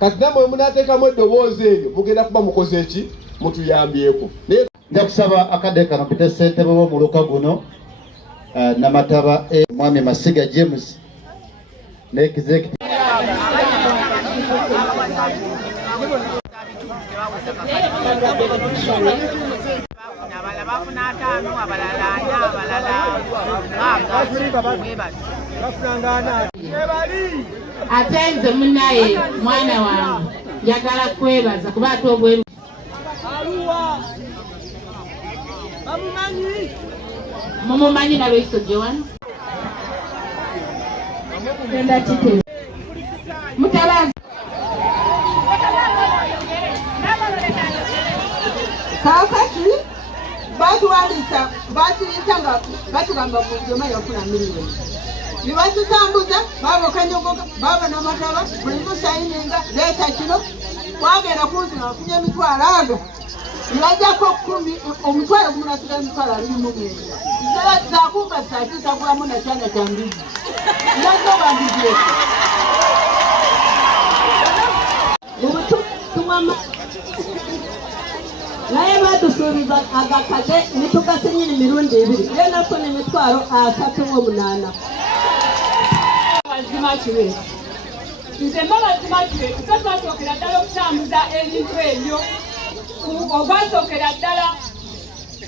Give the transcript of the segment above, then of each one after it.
kati namwe munateekamu eddoboozi eryo mugenda kuba mukoze ki mutuyambyeko. Nja kusaba akadde kano mpite ssentebe w'omuluka guno Namataba Mwami Masiga James ne executive atenze munaye mwana wange njagala kwebaza kuba ate obwe mumumanyi nalweiso Joan genda kite mutalaza kakati batuwandisa batuyitanga batugamba Joma yafuna miliyoni nibatutambuza babo Kanyogoga baba Namataba buli musayininga leta kino wagenda kunzina wafunye emitwalo ago nibajjako 10 omutwalo gumunasiga emitwalo 27 zakumba sati zagulamu na kyana kya mbizi nazobambizeko mubutu tumama naye badusuubiza agakade nitugasinyini mirundi 2 lenafuna emitwalo 38 mazima kiwe nze mazima kiwe tutasookera ddala okutambuza ebintu ebyo obwasookera ddala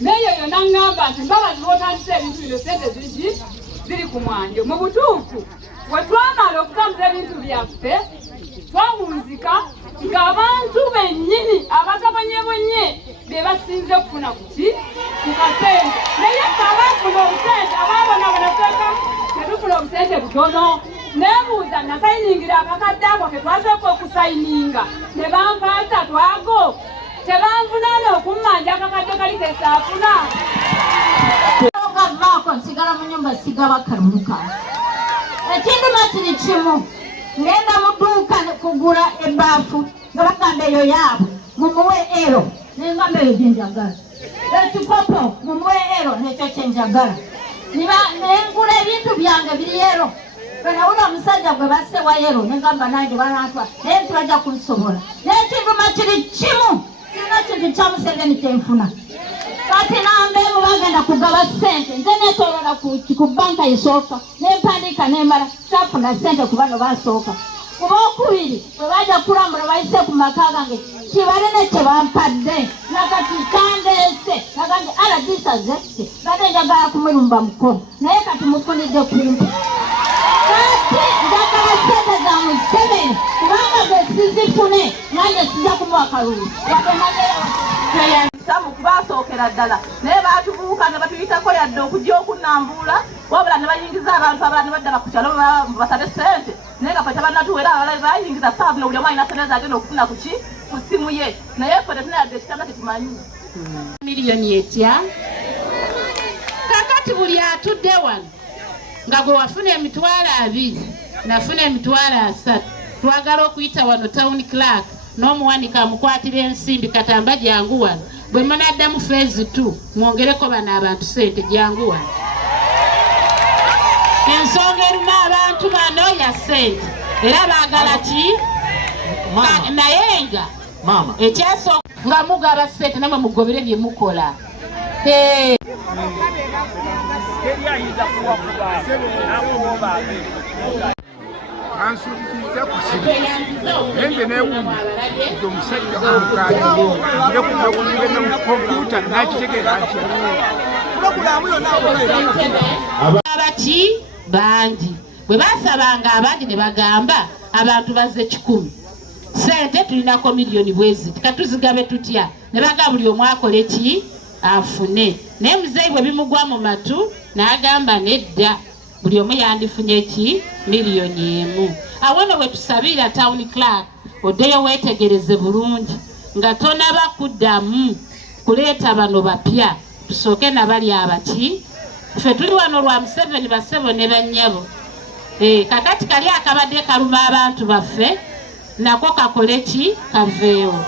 neyo yonna ngamba nti mbabazi b'otandisa ebintu bino sente ziri ku mwanjo mu butuufu bwe twamala okutambuza ebintu byaffe twawunzika ng'abantu bennyini abatabonyebonye be basinze okufuna kuki ku kasente naye abafuna obusente abaabonabona tetufuna obusente butono nebuuza nasayiningira akakadde ako ke twasooka okusayininga ne bampaasa twago tebanvunaana okummanja akakadde kali kesaafuna okavaako nsigala mu nyumba sigaba kalumuka ekinduma kiri kimu ngenda mu dduuka kugula ebbaafu nga bagamba eyo yaabwe mumuwe ero nengamba eyo gyenjagala ekikopo mumuwe ero nekyo kyenjagala nengula ebintu byange biri ero bwenawula omusajja gwe basse wa ero nengamba nange banatwa naye tibajja kunsobola naye ekinduma kiri kimu kirina kintu kya Museveni kyenfuna kati nambeemu bagenda kugaba ssente nze netolola ku banka esooka nempandiika nemala safuna ssente ku bano basooka kuba okubiri bwe bajja kulambula bayise ku maka gange kibalene kye bampadde nakati kandeese nagandi aladisaze gadde njagala kumulumba mukono naye kati mufunidde kumpi kati njagala ssente za Museveni kubanga bwe sizifune nange sijja kumuwa kalulu kubasookera ddala naye batubuuka ne batuyitako yadde okujja okunambula wabula ne bayingiza abantu abalala ne badda bakukyalo basabe ssente naye nga tebanatuwera abalala bayingiza saabu ne buli omu alina ssente zagenda okufuna kuki ku ssimu ye naye ffe tetunayadde ekitanda tetumanyi miliyoni etya kakati buli atudde wano nga gwe wafuna emitwalo 2 nafuna emitwalo 3 twagala okuyita wano town clerk n'omuwanika amukwatira ensimbi katamba jangu wano bwe munaddamu phase 2 mwongereko bano abantu ssente jangu wano ensonga erina abantu bano ya ssente era baagala ki naye nga ekyasooka nga mugaba ssente namwe mugobere bye mukola ansubiza kusiga enze newumba nze omusajja omukaaji nzire kugenda mu kompyuta nakitegeera abaki bangi bwe basabanga abangi ne bagamba abantu bazze 100 sente tulinako miliyoni bwezi katuzigabe tutya ne bagamba buli omu akole ki afune naye muzeeyi bwe bimugwa mu matu n'agamba nedda buli omu yandifunye ki miliyoni 1 awono bwe tusabira town clerk oddeyo weetegereze bulungi nga tonaba kuddamu kuleeta bano bapya tusooke nabali abaki ffe tuli wano lwa Museveni basebo ne bannyabo kakati kali akabadde kaluma abantu baffe nako kakole ki kaveewo